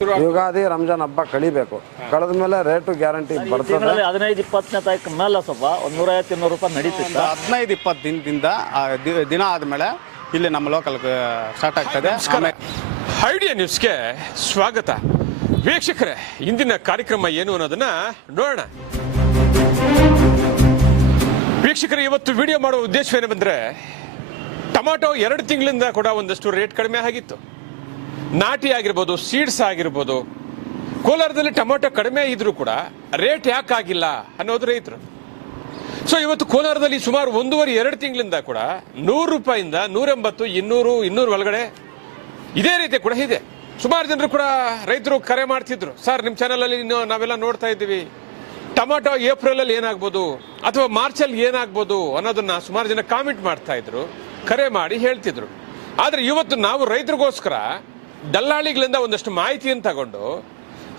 ಯುಗಾದಿ ರಂಜಾನ್ ಹಬ್ಬ ಕಳಿಬೇಕು. ಕಳೆದ ಮೇಲೆ ರೇಟು ಗ್ಯಾರಂಟಿ ಬರ್ತದೆ. 15-20ನೇ ತಾರೀಕು ಮೇಲೆ ಸ್ವಲ್ಪ 150-200 ರೂಪಾಯಿ ನಡೀತಿತ್ತು. 15-20 ದಿನದಿಂದ ದಿನ ಆದಮೇಲೆ ಇಲ್ಲಿ ನಮ್ಮ ಲೋಕಲ್ ಸ್ಟಾರ್ಟ್ ಆಗ್ತದೆ. ಐಡಿಯಾ ನ್ಯೂಸ್ಗೆ ಸ್ವಾಗತ. ವೀಕ್ಷಕರೇ, ಇಂದಿನ ಕಾರ್ಯಕ್ರಮ ಏನು ಅನ್ನೋದನ್ನ ನೋಡೋಣ. ವೀಕ್ಷಕರೇ, ಇವತ್ತು ವಿಡಿಯೋ ಮಾಡುವ ಉದ್ದೇಶವೇನು ಬಂದ್ರೆ, ಟೊಮಾಟೊ 2 ತಿಂಗಳಿಂದ ಕೂಡ ಒಂದಷ್ಟು ರೇಟ್ ಕಡಿಮೆ ಆಗಿತ್ತು. ನಾಟಿ ಆಗಿರ್ಬೋದು, ಸೀಡ್ಸ್ ಆಗಿರ್ಬೋದು. ಕೋಲಾರದಲ್ಲಿ ಟೊಮಾಟೊ ಕಡಿಮೆ ಇದ್ರೂ ಕೂಡ ರೇಟ್ ಯಾಕಾಗಿಲ್ಲ ಅನ್ನೋದು ರೈತರು. ಸೊ ಇವತ್ತು ಕೋಲಾರದಲ್ಲಿ ಸುಮಾರು 1.5-2 ತಿಂಗಳಿಂದ ಕೂಡ 100 ರೂಪಾಯಿಂದ 180, 200 ಒಳಗಡೆ ಇದೇ ರೀತಿ ಕೂಡ ಇದೆ. ಸುಮಾರು ಜನರು ಕೂಡ ರೈತರು ಕರೆ ಮಾಡ್ತಿದ್ರು, ಸರ್ ನಿಮ್ಮ ಚಾನಲ್ ಅಲ್ಲಿ ನಾವೆಲ್ಲ ನೋಡ್ತಾ ಇದ್ದೀವಿ, ಟೊಮಾಟೊ ಏಪ್ರಿಲ್ ಅಲ್ಲಿ ಏನಾಗ್ಬೋದು ಅಥವಾ ಮಾರ್ಚ್ ಅಲ್ಲಿ ಏನಾಗ್ಬೋದು ಅನ್ನೋದನ್ನ ಸುಮಾರು ಜನ ಕಾಮೆಂಟ್ ಮಾಡ್ತಾ ಇದ್ರು, ಕರೆ ಮಾಡಿ ಹೇಳ್ತಿದ್ರು. ಆದ್ರೆ ಇವತ್ತು ನಾವು ರೈತರಿಗೋಸ್ಕರ ದಲ್ಲಾಳಿಗಳಿಂದ ಒಂದಷ್ಟು ಮಾಹಿತಿಯನ್ನು ತಗೊಂಡು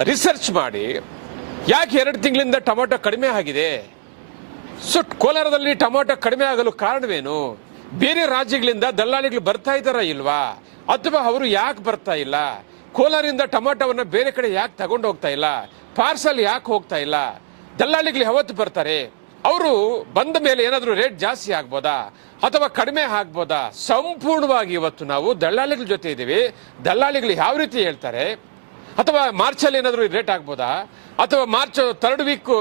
ರಿಸರ್ಚ್ ಮಾಡಿ ಯಾಕೆ 2 ತಿಂಗಳಿಂದ ಟೊಮಾಟೊ ಕಡಿಮೆ ಆಗಿದೆ, ಸೊ ಕೋಲಾರದಲ್ಲಿ ಟೊಮಾಟೊ ಕಡಿಮೆ ಆಗಲು ಕಾರಣವೇನು, ಬೇರೆ ರಾಜ್ಯಗಳಿಂದ ದಲ್ಲಾಳಿಗಳು ಬರ್ತಾ ಇದ್ದಾರಾ ಇಲ್ವಾ, ಅಥವಾ ಅವರು ಯಾಕೆ ಬರ್ತಾ ಇಲ್ಲ, ಕೋಲಾರದಿಂದ ಟೊಮಾಟೊವನ್ನ ಬೇರೆ ಕಡೆ ಯಾಕೆ ತಗೊಂಡು ಹೋಗ್ತಾ ಇಲ್ಲ, ಪಾರ್ಸಲ್ ಯಾಕೆ ಹೋಗ್ತಾ ಇಲ್ಲ, ದಲ್ಲಾಳಿಗಳು ಯಾವತ್ತು ಬರ್ತಾರೆ, ಅವರು ಬಂದ ಮೇಲೆ ಏನಾದರೂ ರೇಟ್ ಜಾಸ್ತಿ ಆಗ್ಬೋದಾ ಅಥವಾ ಕಡಿಮೆ ಆಗ್ಬೋದಾ, ಸಂಪೂರ್ಣವಾಗಿ ಇವತ್ತು ನಾವು ದಲ್ಲಾಳಿಗಳ ಜೊತೆ ಇದ್ದೀವಿ. ದಲ್ಲಾಳಿಗಳು ಯಾವ ರೀತಿ ಹೇಳ್ತಾರೆ, ಅಥವಾ ಮಾರ್ಚಲ್ಲಿ ಏನಾದರೂ ರೇಟ್ ಆಗ್ಬೋದಾ, ಅಥವಾ ಮಾರ್ಚ್ 3rd ವೀಕ್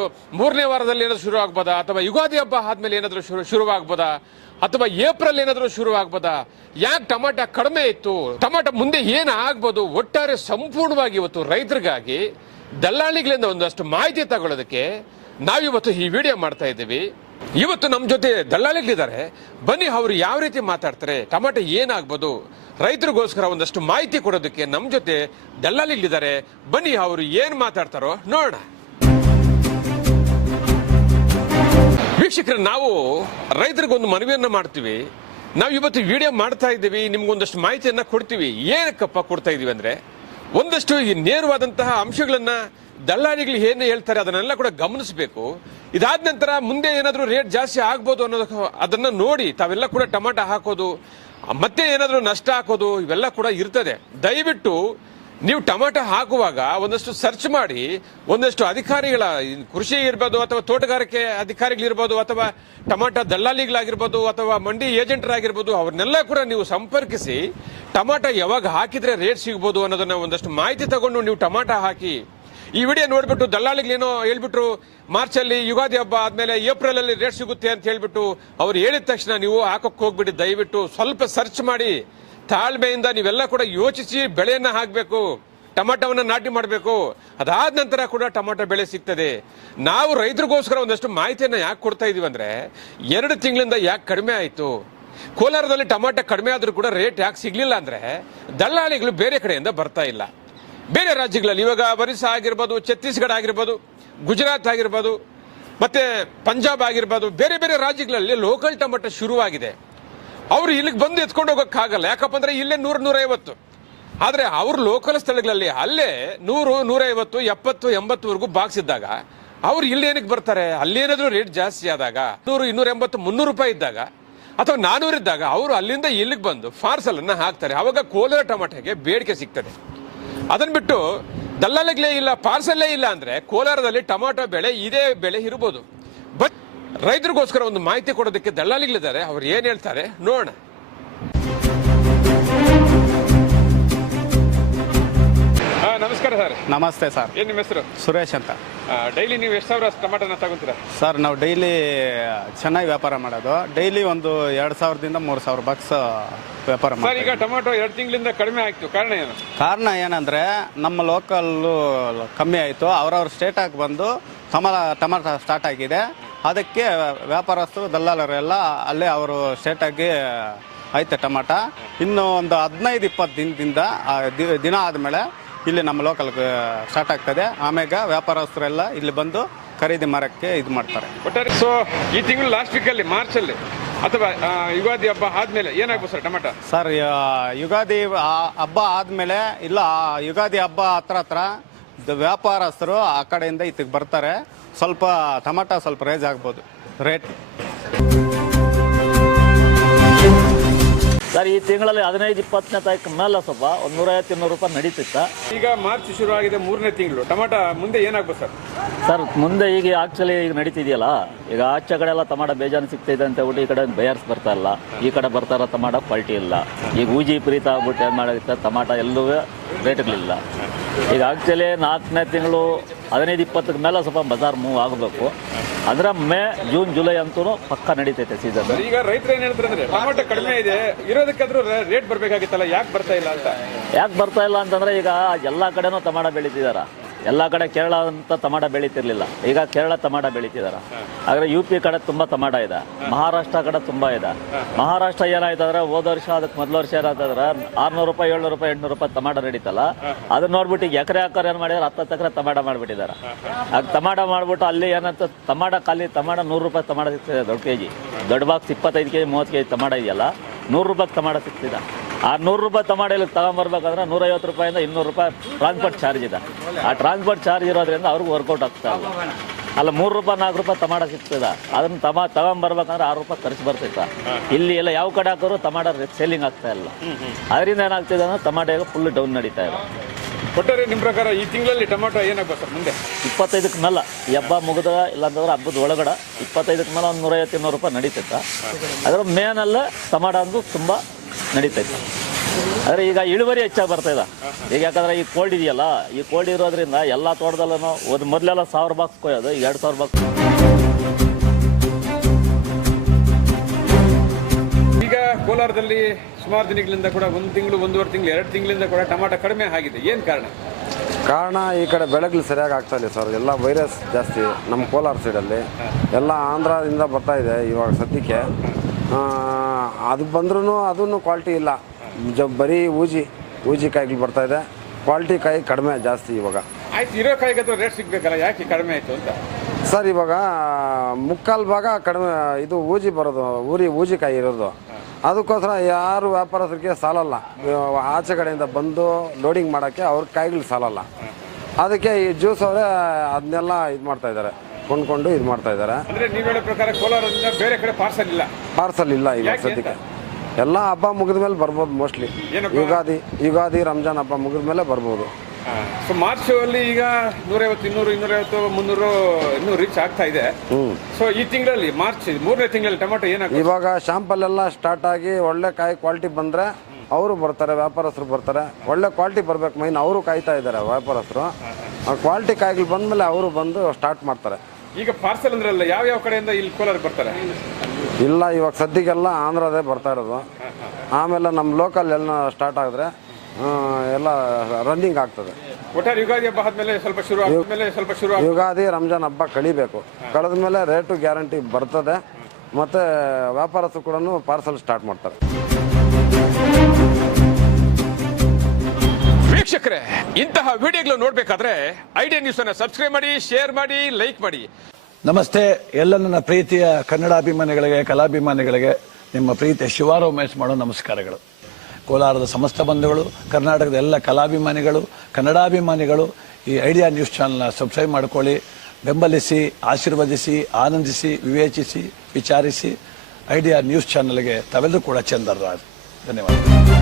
3ನೇ ವಾರದಲ್ಲಿ ಏನಾದರೂ ಶುರು ಆಗ್ಬೋದಾ, ಅಥವಾ ಯುಗಾದಿ ಹಬ್ಬ ಆದ್ಮೇಲೆ ಏನಾದರೂ ಶುರುವಾಗ್ಬೋದಾ, ಅಥವಾ ಏಪ್ರಿಲ್ ಏನಾದರೂ ಶುರು ಆಗ್ಬೋದಾ, ಯಾಕೆ ಟೊಮಾಟೊ ಕಡಿಮೆ ಇತ್ತು, ಟೊಮಾಟೊ ಮುಂದೆ ಏನು ಆಗ್ಬೋದು, ಒಟ್ಟಾರೆ ಸಂಪೂರ್ಣವಾಗಿ ಇವತ್ತು ರೈತರಿಗಾಗಿ ದಲ್ಲಾಳಿಗಳಿಂದ ಒಂದಷ್ಟು ಮಾಹಿತಿ ತಗೊಳ್ಳೋದಕ್ಕೆ ನಾವಿವತ್ತು ಈ ವಿಡಿಯೋ ಮಾಡ್ತಾ ಇದ್ದೀವಿ. ಇವತ್ತು ನಮ್ಮ ಜೊತೆ ದಲ್ಲಾಳಿಗಳಿದ್ದಾರೆ, ಬನ್ನಿ ಅವರು ಯಾವ ರೀತಿ ಮಾತಾಡ್ತಾರೆ, ಟೊಮಾಟೊ ಏನಾಗ್ಬೋದು, ರೈತರಿಗೋಸ್ಕರ ಒಂದಷ್ಟು ಮಾಹಿತಿ ಕೊಡೋದಕ್ಕೆ ನಮ್ಮ ಜೊತೆ ದಲ್ಲಾಳಿಗಳಿದ್ದಾರೆ. ಬನ್ನಿ ಅವರು ಏನ್ ಮಾತಾಡ್ತಾರೋ ನೋಡೋಣ. ವೀಕ್ಷಕರೇ, ನಾವು ರೈತರಿಗೊಂದು ಮನವಿಯನ್ನ ಮಾಡ್ತೀವಿ. ನಾವು ಇವತ್ತು ವಿಡಿಯೋ ಮಾಡ್ತಾ ಇದ್ದೀವಿ, ನಿಮ್ಗೊಂದಷ್ಟು ಮಾಹಿತಿಯನ್ನ ಕೊಡ್ತೀವಿ. ಏನಕ್ಕಪ್ಪ ಕೊಡ್ತಾ ಇದೀವಿ ಅಂದ್ರೆ, ಒಂದಷ್ಟು ಈ ನೇರವಾದಂತಹ ಅಂಶಗಳನ್ನ ದಲ್ಲಾಳಿಗಳು ಏನು ಹೇಳ್ತಾರೆ ಅದನ್ನೆಲ್ಲ ಕೂಡ ಗಮನಿಸಬೇಕು. ಇದಾದ ನಂತರ ಮುಂದೆ ಏನಾದರೂ ರೇಟ್ ಜಾಸ್ತಿ ಆಗ್ಬೋದು ಅನ್ನೋದಕ್ಕೆ ಅದನ್ನ ನೋಡಿ ತಾವೆಲ್ಲ ಕೂಡ ಟೊಮಾಟೊ ಹಾಕೋದು, ಮತ್ತೆ ಏನಾದರೂ ನಷ್ಟ ಹಾಕೋದು, ಇವೆಲ್ಲ ಕೂಡ ಇರ್ತದೆ. ದಯವಿಟ್ಟು ನೀವು ಟೊಮಾಟೊ ಹಾಕುವಾಗ ಒಂದಷ್ಟು ಸರ್ಚ್ ಮಾಡಿ, ಒಂದಷ್ಟು ಅಧಿಕಾರಿಗಳ, ಕೃಷಿ ಇರ್ಬೋದು ಅಥವಾ ತೋಟಗಾರಿಕೆ ಅಧಿಕಾರಿಗಳಿರ್ಬೋದು ಅಥವಾ ಟೊಮಾಟೊ ದಲ್ಲಾಳಿಗಳಾಗಿರ್ಬೋದು ಅಥವಾ ಮಂಡಿ ಏಜೆಂಟರಾಗಿರ್ಬೋದು, ಅವ್ರನ್ನೆಲ್ಲ ಕೂಡ ನೀವು ಸಂಪರ್ಕಿಸಿ ಟೊಮಾಟೊ ಯಾವಾಗ ಹಾಕಿದ್ರೆ ರೇಟ್ ಸಿಗ್ಬೋದು ಅನ್ನೋದನ್ನ ಒಂದಷ್ಟು ಮಾಹಿತಿ ತಗೊಂಡು ನೀವು ಟೊಮಾಟೊ ಹಾಕಿ. ಈ ವಿಡಿಯೋ ನೋಡ್ಬಿಟ್ಟು ದಲ್ಲಾಳಿಗಳೇನೋ ಹೇಳ್ಬಿಟ್ರು ಮಾರ್ಚ್ ಅಲ್ಲಿ ಯುಗಾದಿ ಹಬ್ಬ ಆದ್ಮೇಲೆ ಏಪ್ರಿಲ್ ಅಲ್ಲಿ ರೇಟ್ ಸಿಗುತ್ತೆ ಅಂತ ಹೇಳ್ಬಿಟ್ಟು ಅವ್ರು ಹೇಳಿದ ತಕ್ಷಣ ನೀವು ಹಾಕಕ್ಕೆ ಹೋಗ್ಬಿಡಿ. ದಯವಿಟ್ಟು ಸ್ವಲ್ಪ ಸರ್ಚ್ ಮಾಡಿ, ತಾಳ್ಮೆಯಿಂದ ನೀವೆಲ್ಲ ಕೂಡ ಯೋಚಿಸಿ ಬೆಳೆಯನ್ನ ಹಾಕಬೇಕು, ಟೊಮಾಟೋವನ್ನ ನಾಟಿ ಮಾಡಬೇಕು. ಅದಾದ ನಂತರ ಕೂಡ ಟೊಮಾಟೊ ಬೆಳೆ ಸಿಗ್ತದೆ. ನಾವು ರೈತರಿಗೋಸ್ಕರ ಒಂದಷ್ಟು ಮಾಹಿತಿಯನ್ನ ಯಾಕೆ ಕೊಡ್ತಾ ಇದೀವಿ ಅಂದ್ರೆ, 2 ತಿಂಗಳಿಂದ ಯಾಕೆ ಕಡಿಮೆ ಆಯ್ತು, ಕೋಲಾರದಲ್ಲಿ ಟೊಮಾಟೊ ಕಡಿಮೆ ಆದ್ರೂ ಕೂಡ ರೇಟ್ ಯಾಕೆ ಸಿಗ್ಲಿಲ್ಲ ಅಂದ್ರೆ, ದಲ್ಲಾಳಿಗಳು ಬೇರೆ ಕಡೆಯಿಂದ ಬರ್ತಾ ಇಲ್ಲ. ಬೇರೆ ರಾಜ್ಯಗಳಲ್ಲಿ ಇವಾಗ ಒರಿಸ್ಸಾ ಆಗಿರ್ಬೋದು, ಛತ್ತೀಸ್ಗಢ ಆಗಿರ್ಬೋದು, ಗುಜರಾತ್ ಆಗಿರ್ಬೋದು, ಮತ್ತೆ ಪಂಜಾಬ್ ಆಗಿರ್ಬೋದು, ಬೇರೆ ಬೇರೆ ರಾಜ್ಯಗಳಲ್ಲಿ ಲೋಕಲ್ ಟೊಮೆಟೊ ಶುರುವಾಗಿದೆ. ಅವರು ಇಲ್ಲಿಗೆ ಬಂದು ಎತ್ಕೊಂಡು ಹೋಗೋಕ್ಕಾಗಲ್ಲ, ಯಾಕಪ್ಪ ಅಂದ್ರೆ ಇಲ್ಲೇ 100-150. ಆದ್ರೆ ಅವ್ರ ಲೋಕಲ್ ಸ್ಥಳಗಳಲ್ಲಿ ಅಲ್ಲೇ 100, 150, 70, 80ವರೆಗೂ ಬಾಕ್ಸ್ ಇದ್ದಾಗ ಅವ್ರು ಇಲ್ಲಿ ಏನಕ್ಕೆ ಬರ್ತಾರೆ, ಅಲ್ಲೇನಾದ್ರೂ ರೇಟ್ ಜಾಸ್ತಿ ಆದಾಗ 100, 280, 300 ರೂಪಾಯಿ ಇದ್ದಾಗ ಅಥವಾ 400 ಇದ್ದಾಗ ಅವರು ಅಲ್ಲಿಂದ ಇಲ್ಲಿಗೆ ಬಂದು ಪಾರ್ಸಲ್ ಅನ್ನ ಹಾಕ್ತಾರೆ. ಅವಾಗ ಕೋಲಾರ ಟೊಮೆಟೊಗೆ ಬೇಡಿಕೆ ಸಿಗ್ತದೆ. ಅದನ್ನ ಬಿಟ್ಟು ದಲ್ಲಾಳಿಗಳೇ ಇಲ್ಲ, ಪಾರ್ಸಲ್ಲೇ ಇಲ್ಲ ಅಂದ್ರೆ ಕೋಲಾರದಲ್ಲಿ ಟೊಮಾಟೊ ಬೆಳೆ ಇದೇ ಬೆಳೆ ಇರಬಹುದು. ಬಟ್ ರೈತರಿಗೋಸ್ಕರ ಒಂದು ಮಾಹಿತಿ ಕೊಡೋದಕ್ಕೆ ದಲ್ಲಾಳಿಗಳಿದ್ದಾರೆ, ಅವ್ರು ಏನ್ ಹೇಳ್ತಾರೆ ನೋಡೋಣ. ನಮಸ್ಕಾರ ಸರ್. ನಮಸ್ತೆ ಸರ್. ಏನ್ ನಿಮ್ಮ ಹೆಸರು? ಸುರೇಶ್ ಅಂತ. ಡೈಲಿ ನೀವು ಎಷ್ಟು ಸಾವಿರ ಟೊಮಾಟೊನ ತಗೊಂತೀರಾ ಸರ್? ನಾವು ಡೈಲಿ ಚೆನ್ನಾಗಿ ವ್ಯಾಪಾರ ಮಾಡೋದು. ಡೈಲಿ ಒಂದು 2,000ದಿಂದ 3,000 ಬಾಕ್ಸ್ ವ್ಯಾಪಾರ ಸರ್. ಮಾಡ್ತೀವಿ. ಈಗ ಟೊಮಾಟೊ 2 ತಿಂಗಳಿಂದ ಕಡಿಮೆ ಆಯ್ತು, ಕಾರಣ ಏನು? ಕಾರಣ ಏನಂದ್ರೆ ನಮ್ಮ ಲೋಕಲ್ಲು ಕಮ್ಮಿ ಆಯಿತು. ಅವ್ರವ್ರ ಸ್ಟೇಟಾಗಿ ಬಂದು ಟೊಮಾಟೊ ಸ್ಟಾರ್ಟ್ ಆಗಿದೆ. ಅದಕ್ಕೆ ವ್ಯಾಪಾರಸ್ಥರು ದಲ್ಲಾಳರೆಲ್ಲ ಅಲ್ಲೇ ಅವರು ಸ್ಟೇಟಾಗಿ ಐತೆ ಟೊಮಾಟೊ. ಇನ್ನು ಒಂದು 15-20 ದಿನದಿಂದ ದಿನ ಆದಮೇಲೆ ಇಲ್ಲಿ ನಮ್ಮ ಲೋಕಲ್ ಸ್ಟಾರ್ಟ್ ಆಗ್ತದೆ. ಆಮೇಲೆ ವ್ಯಾಪಾರಸ್ಥರೆಲ್ಲ ಇಲ್ಲಿ ಬಂದು ಖರೀದಿ ಮಾರಕ್ಕೆ ಇದು ಮಾಡ್ತಾರೆ. ಒಟ್ಟಾರೆ ಸೊ ಈ ತಿಂಗಳು ಲಾಸ್ಟ್ ವೀಕಲ್ಲಿ ಮಾರ್ಚಲ್ಲಿ ಅಥವಾ ಯುಗಾದಿ ಹಬ್ಬ ಆದ್ಮೇಲೆ ಏನಾಗ್ಬೋದು ಸರ್ ಟೊಮಾಟೊ? ಸರ್, ಯುಗಾದಿ ಹಬ್ಬ ಆದಮೇಲೆ ಇಲ್ಲ, ಯುಗಾದಿ ಹಬ್ಬ ಹತ್ರ ವ್ಯಾಪಾರಸ್ಥರು ಆ ಕಡೆಯಿಂದ ಇತ್ತಿಗೆ ಬರ್ತಾರೆ. ಸ್ವಲ್ಪ ಟೊಮಾಟೊ ಸ್ವಲ್ಪ ರೇಜ್ ಆಗ್ಬೋದು ರೇಟ್. ಸರ್ ಈ ತಿಂಗಳಲ್ಲಿ 15-20ನೇ ತಾರೀಕು ಮೇಲೆ ಸ್ವಲ್ಪ 150-200 ರೂಪಾಯಿ ನಡೀತಿತ್ತ. ಈಗ ಮಾರ್ಚ್ ಶುರು ಆಗಿದೆ, 3ನೇ ತಿಂಗಳು. ಟೊಮಾಟೊ ಮುಂದೆ ಏನಾಗ್ಬೋದು ಸರ್? ಸರ್ ಮುಂದೆ ಈಗ ಆಕ್ಚುಲಿ ಈಗ ನಡೀತಿದೆಯಲ್ಲ, ಈಗ ಆಚೆ ಕಡೆ ಎಲ್ಲ ಟಮಾಟ ಬೇಜಾನು ಸಿಗ್ತಿದೆ ಅಂತ ಹೇಳ್ಬಿಟ್ಟು ಈ ಕಡೆ ಬಯರ್ಸ್ ಬರ್ತಾ ಇಲ್ಲ, ಈ ಕಡೆ ಬರ್ತಾರ ಟಮಾಟ ಕ್ವಾಲಿಟಿ ಇಲ್ಲ. ಈಗ ಊಜಿ ಪ್ರೀತ ಆಗ್ಬಿಟ್ಟು ಏನು ಮಾಡುತ್ತೆ, ಟಮಾಟ ಎಲ್ಲೂ ರೇಟ್ಗಳಿಲ್ಲ. ಈಗ ಆಕ್ಚುಲಿ 4ನೇ ತಿಂಗಳು 15-20 ಮೇಲೆ ಸ್ವಲ್ಪ ಬಜಾರ್ ಮೂವ್ ಆಗಬೇಕು. ಅದರ ಮೇ ಜೂನ್ ಜುಲೈ ಅಂತೂ ಪಕ್ಕ ನಡೀತೈತೆ ಸೀಸನ್. ಈಗ ರೈತರು ಏನ್ ಹೇಳ್ತಾರೆ ಅಂದ್ರೆ ಟೊಮಾಟೊ ಕಡಿಮೆ ಇದೆ, ಇರೋದಕ್ಕಾದ್ರೂ ರೇಟ್ ಬರ್ಬೇಕಾಗಿತ್ತಲ್ಲ, ಯಾಕೆ ಬರ್ತಾ ಇಲ್ಲ ಅಂತ. ಯಾಕೆ ಬರ್ತಾ ಇಲ್ಲ ಅಂತಂದ್ರೆ ಈಗ ಎಲ್ಲ ಕಡೆನೂ ಟಮಾಟ ಬೆಳೀತಿದಾರ. ಎಲ್ಲ ಕಡೆ ಕೇರಳ ಅಂತ ಟಮಾಟ ಬೆಳೀತಿರ್ಲಿಲ್ಲ, ಈಗ ಕೇರಳ ಟಮಾಟ ಬೆಳೀತಿದಾರ. ಆದರೆ UP ಕಡೆ ತುಂಬ ಟಮಾಟ ಇದೆ, ಮಹಾರಾಷ್ಟ್ರ ಕಡೆ ತುಂಬ ಇದೆ. ಮಹಾರಾಷ್ಟ್ರ ಏನಾಯ್ತಂದ್ರೆ ಹೋದ ವರ್ಷ ಅದಕ್ಕೆ ಮೊದಲ ವರ್ಷ ಏನಾಯ್ತಂದ್ರೆ 600 ರೂಪಾಯಿ 700 ರೂಪಾಯಿ 800 ರೂಪಾಯಿ ಟಮಾಟ ನಡೀತಲ್ಲ, ಅದನ್ನ ನೋಡ್ಬಿಟ್ಟು ಈಗ ಎಕರೆ ಏನು ಮಾಡಿದಾರೆ, 10 ಎಕರೆ ಟಮಾಟ ಮಾಡಿಬಿಟ್ಟಿದ್ದಾರೆ. ಆಗ ಟಮಾಟ ಮಾಡ್ಬಿಟ್ಟು ಅಲ್ಲಿ ಏನಂತ ಟಮಾಟ ಖಾಲಿ ಟಮಾಟ 100 ರೂಪಾಯಿ ಟಮಾಟ ಸಿಗ್ತದೆ ದೊಡ್ಡ ಕೆಜಿ. ದೊಡ್ಡ ಬಾಕ್ಸ್ 25 ಕೆಜಿ 30 ಕೆಜಿ ಟಮಾಟ ಇದೆಯಲ್ಲ, 100 ರೂಪಾಯಿ ಟಮಾಟ ಸಿಗ್ತಿದೆ. ಆ 100 ರೂಪಾಯಿ ಟಮಾಟ ಇಲ್ಲಿ ತಗೊಂಬರ್ಬೇಕಂದ್ರೆ 150 ರೂಪಾಯಿಂದ 200 ರೂಪಾಯಿ ಟ್ರಾನ್ಸ್ಪೋರ್ಟ್ ಚಾರ್ಜ್ ಇದೆ. ಆ ಟ್ರಾನ್ಸ್ಪೋರ್ಟ್ ಚಾರ್ಜ್ ಇರೋದ್ರಿಂದ ಅವ್ರಿಗೆ ವರ್ಕೌಟ್ ಆಗ್ತಾ ಇಲ್ಲ. ಅಲ್ಲ 3 ರೂಪಾಯಿ 4 ರೂಪಾಯಿ ಟಮಾಟ ಸಿಗ್ತದೆ, ಅದನ್ನ ತಗೊಂಬರ್ಬೇಕಂದ್ರೆ 6 ರೂಪಾಯಿ ಖರ್ಚು ಬರ್ತಿತ್ತು. ಇಲ್ಲಿ ಎಲ್ಲ ಯಾವ ಕಡೆ ಹಾಕೋರು ಟಮಾಟ ಸೇಲಿಂಗ್ ಆಗ್ತಾ ಇಲ್ಲ. ಅದರಿಂದ ಏನಾಗ್ತಿದೆ ಅಂದ್ರೆ ಟಮಾಟ ಈಗ ಫುಲ್ ಡೌನ್ ನಡೀತಾ ಇದೆ. ಒಟ್ಟಾರೆ ನಿಮ್ಮ ಪ್ರಕಾರ ಈ ತಿಂಗಳಲ್ಲಿ ಟೊಮಾಟೊ ಏನಾಗ್ಬೋದು ಸರ್ ಮುಂದೆ? 25ಕ್ಕೆ ಮೇಲೆ ಈ ಹಬ್ಬ ಮುಗಿದ ಇಲ್ಲಾಂತಂದ್ರೆ ಹಬ್ಬದ ಒಳಗಡೆ 25ಕ್ಕೆ ಮೇಲೆ ಒಂದು 150-200 ರೂಪಾಯಿ ನಡೀತೈತೆ. ಅದರ ಮೇನಲ್ಲೇ ಟಮಾಟ ಅಂದು ತುಂಬ ನಡೀತೈತೆ. ಆದರೆ ಈಗ ಇಳುವರಿ ಹೆಚ್ಚಾಗಿ ಬರ್ತಾಯಿದೆ. ಈಗ ಯಾಕಂದರೆ ಈ ಕೋಲ್ಡ್ ಇದೆಯಲ್ಲ, ಈ ಕೋಲ್ಡ್ ಇರೋದ್ರಿಂದ ಎಲ್ಲ ತೋಟದಲ್ಲೂ ಒಂದು ಮೊದಲೆಲ್ಲ 1000 ಬಾಕ್ಸ್ ಕೊಯ್ಯೋದು, ಈಗ 2000 ಬಾಕ್ಸ್. ಈಗ ಕೋಲಾರದಲ್ಲಿ ಸುಮಾರು ದಿನಗಳಿಂದ ಕೂಡ 1 ತಿಂಗಳು 1.5 ತಿಂಗಳು 2 ತಿಂಗಳಿಂದ ಕೂಡ ಟೊಮಾಟೊ ಕಡಿಮೆ ಆಗಿದೆ. ಏನು ಕಾರಣ ಈ ಕಡೆ ಬೆಳೆಗಳು ಸರಿಯಾಗಿ ಆಗ್ತಾ ಇಲ್ಲ ಸರ್. ಎಲ್ಲ ವೈರಸ್ ಜಾಸ್ತಿ ನಮ್ಮ ಕೋಲಾರ ಸೈಡಲ್ಲಿ. ಎಲ್ಲ ಆಂಧ್ರದಿಂದ ಬರ್ತಾ ಇದೆ ಇವಾಗ ಸದ್ಯಕ್ಕೆ. ಅದು ಬಂದ್ರೂ ಅದನ್ನು ಕ್ವಾಲಿಟಿ ಇಲ್ಲ, ಬರೀ ಊಜಿ ಕಾಯಿಗಳು ಬರ್ತಾ ಇದೆ. ಕ್ವಾಲಿಟಿ ಕಾಯಿ ಕಡಿಮೆ ಜಾಸ್ತಿ ಇವಾಗ. ಆಯ್ತು, ಇರೋ ಕಾಯಿಗೆ ರೇಟ್ ಸಿಗ್ಬೇಕಲ್ಲ, ಯಾಕೆ ಕಡಿಮೆ ಆಯಿತು ಅಂತ ಸರ್? ಇವಾಗ ಮುಕ್ಕಾಲು ಭಾಗ ಕಡಿಮೆ ಇದು ಊಜಿ ಬರೋದು, ಊಜಿ ಕಾಯಿ ಇರೋದು. ಅದಕ್ಕೋಸ್ಕರ ಯಾರು ವ್ಯಾಪಾರಸ್ಥರಿಗೆ ಸಾಲಲ್ಲ, ಆಚೆ ಕಡೆಯಿಂದ ಬಂದು ಲೋಡಿಂಗ್ ಮಾಡೋಕ್ಕೆ ಅವ್ರ ಕಾಯಿಗಳು ಸಾಲಲ್ಲ. ಅದಕ್ಕೆ ಈ ಜ್ಯೂಸ್ ಅವರೇ ಅದನ್ನೆಲ್ಲ ಇದು ಮಾಡ್ತಾ ಇದ್ದಾರೆ, ಕೊಂಡ್ಕೊಂಡು ಇದು ಮಾಡ್ತಾ ಇದ್ದಾರೆ. ಅಂದರೆ ನೀವು ಹೇಳೋ ಪ್ರಕಾರ ಕೋಲಾರದಿಂದ ಬೇರೆ ಕಡೆ ಪಾರ್ಸಲ್ ಇಲ್ಲ ಇವಾಗ ಸದ್ಯಕ್ಕೆ. ಎಲ್ಲ ಹಬ್ಬ ಮುಗಿದ ಮೇಲೆ ಬರ್ಬೋದು, ಮೋಸ್ಟ್ಲಿ ಯುಗಾದಿ ರಂಜಾನ್ ಹಬ್ಬ ಮುಗಿದ ಮೇಲೆ ಬರ್ಬೋದು. ಸೊ ಮಾರ್ಚ್ ಅಲ್ಲಿ ಈಗ 150, 200, 250, 300 ಇನ್ನೂ ರೀಚ್ ಆಗ್ತಾ ಇದೆ. ಸೊ ಈ ತಿಂಗಳಲ್ಲಿ ಮಾರ್ಚ್ 3ನೇ ತಿಂಗಳಲ್ಲಿ ಟೊಮಾಟೊ ಏನಾಗುತ್ತೆ? ಇವಾಗ ಶಾಂಪಲ್ ಎಲ್ಲ ಸ್ಟಾರ್ಟ್ ಆಗಿ ಒಳ್ಳೆ ಕಾಯಿ ಕ್ವಾಲಿಟಿ ಬಂದರೆ ಅವರು ಬರ್ತಾರೆ, ವ್ಯಾಪಾರಸ್ಥರು ಬರ್ತಾರೆ. ಒಳ್ಳೆ ಕ್ವಾಲಿಟಿ ಬರ್ಬೇಕು ಮೈನ್, ಅವರು ಕಾಯ್ತಾ ಇದ್ದಾರೆ ವ್ಯಾಪಾರಸ್ಥರು. ಕ್ವಾಲಿಟಿ ಕಾಯಿಗಳು ಬಂದಮೇಲೆ ಅವರು ಬಂದು ಸ್ಟಾರ್ಟ್ ಮಾಡ್ತಾರೆ. ಈಗ ಪಾರ್ಸಲ್ ಅಂದ್ರಲ್ಲ, ಯಾವ ಕಡೆಯಿಂದ ಇಲ್ಲಿ ಕೋಲಾರ ಬರ್ತಾರೆ? ಇಲ್ಲ, ಇವಾಗ ಸದ್ಯಕ್ಕೆಲ್ಲ ಆಂಧ್ರದೇ ಬರ್ತಾ ಇರೋದು. ಆಮೇಲೆ ನಮ್ಮ ಲೋಕಲ್ ಎಲ್ಲ ಸ್ಟಾರ್ಟ್ ಆಗಿದ್ರೆ ಎಲ್ಲ ರನ್ನಿಂಗ್ ಆಗ್ತದೆ. ಒಟ್ಟಾರೆ ಯುಗಾದಿ ಹಬ್ಬ ಆದ್ಮೇಲೆ ಸ್ವಲ್ಪ ಶುರು ಯುಗಾದಿ ರಂಜಾನ್ ಹಬ್ಬ ಕಳಿಬೇಕು. ಕಳೆದ ಮೇಲೆ ರೇಟು ಗ್ಯಾರಂಟಿ ಬರ್ತದೆ. ಮತ್ತು ವ್ಯಾಪಾರಸ್ಥರು ಕೂಡ ಪಾರ್ಸಲ್ ಸ್ಟಾರ್ಟ್ ಮಾಡ್ತಾರೆ. ವೀಕ್ಷಕರೇ, ಇಂತಹ ವಿಡಿಯೋಗಳು ನೋಡಬೇಕಾದ್ರೆ ಐಡಿಯಾ ನ್ಯೂಸ್ ಅನ್ನು ಸಬ್ಸ್ಕ್ರೈಬ್ ಮಾಡಿ, ಶೇರ್ ಮಾಡಿ, ಲೈಕ್ ಮಾಡಿ. ನಮಸ್ತೆ ಎಲ್ಲ ನನ್ನ ಪ್ರೀತಿಯ ಕನ್ನಡಾಭಿಮಾನಿಗಳಿಗೆ, ಕಲಾಭಿಮಾನಿಗಳಿಗೆ ನಿಮ್ಮ ಪ್ರೀತಿಯ ಶಿವಾರ ಉಮೇಶ್ ಮಾಡೋ ನಮಸ್ಕಾರಗಳು. ಕೋಲಾರದ ಸಮಸ್ತ ಬಂಧುಗಳು, ಕರ್ನಾಟಕದ ಎಲ್ಲ ಕಲಾಭಿಮಾನಿಗಳು, ಕನ್ನಡಾಭಿಮಾನಿಗಳು ಈ ಐಡಿಯಾ ನ್ಯೂಸ್ ಚಾನಲ್ನ ಸಬ್ಸ್ಕ್ರೈಬ್ ಮಾಡ್ಕೊಳ್ಳಿ, ಬೆಂಬಲಿಸಿ, ಆಶೀರ್ವದಿಸಿ, ಆನಂದಿಸಿ, ವಿವೇಚಿಸಿ, ವಿಚಾರಿಸಿ. ಐಡಿಯಾ ನ್ಯೂಸ್ ಚಾನಲ್ಗೆ ತಾವೆಲ್ಲರೂ ಕೂಡ ಚಂದರ್ರಾಜ್. ಧನ್ಯವಾದ.